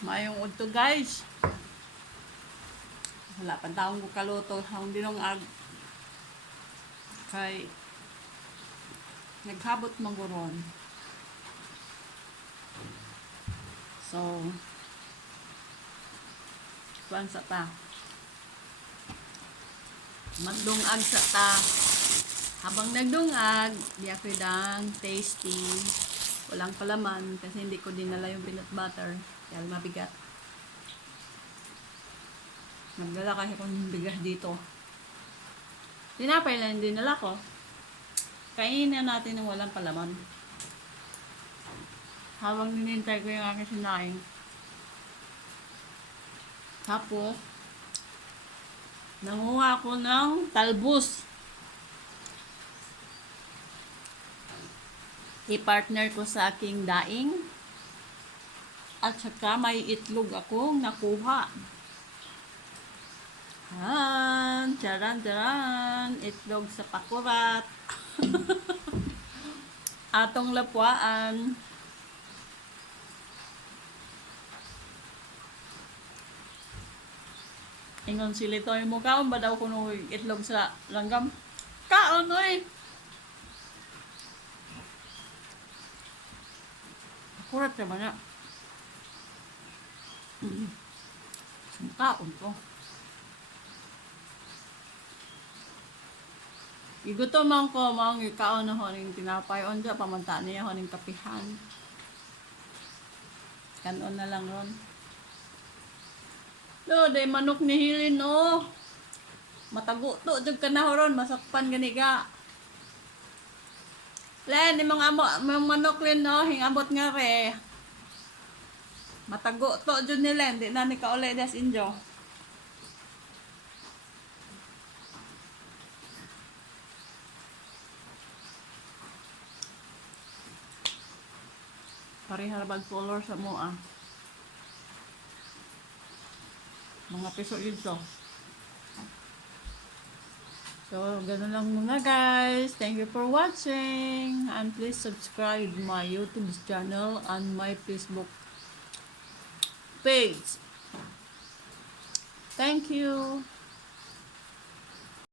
Mayong udto guys. Wala pa taong kaluto. Ang dinong ag. Kay naghabot mangguron. So, kuan sa ta. Magdungag sa ta. Habang nagdungag, di ako dang tasty. Walang palaman kasi hindi ko dinala yung peanut butter. Kaya mabigat. Nagdala kasi kung bigas dito. Tinapay lang din dinala ko. Kainin natin ng walang palaman. Habang ninintay ko yung aking sinaing. Tapos, nanguha ako ng talbos. I-partner ko sa aking daing. At saka may itlog akong nakuha. Charan, charan. Itlog sa pakurat. Atong lapuan. Ingon sila ito yung mukha. Ba daw kuno itlog sa langgam? Kaon, oy! Pakurat ka ba nga? Kaon ko. Iguto man ko, mga ikaon na honing tinapay. Onda, pamanta niya honing kapihan. Kanon na lang ron. No, day manok ni Hilin, no. Matago to, jug ka na horon, masakpan ganiga. Len, ni mga manok len, no, hingabot nga re. Matago to, jud ni Len, di na ni kaulay des injo. Pariharbag color sa mo, ah. Mga piso yun to. So, ganun lang muna guys. Thank you for watching. And please subscribe my YouTube channel and my Facebook page. Thank you.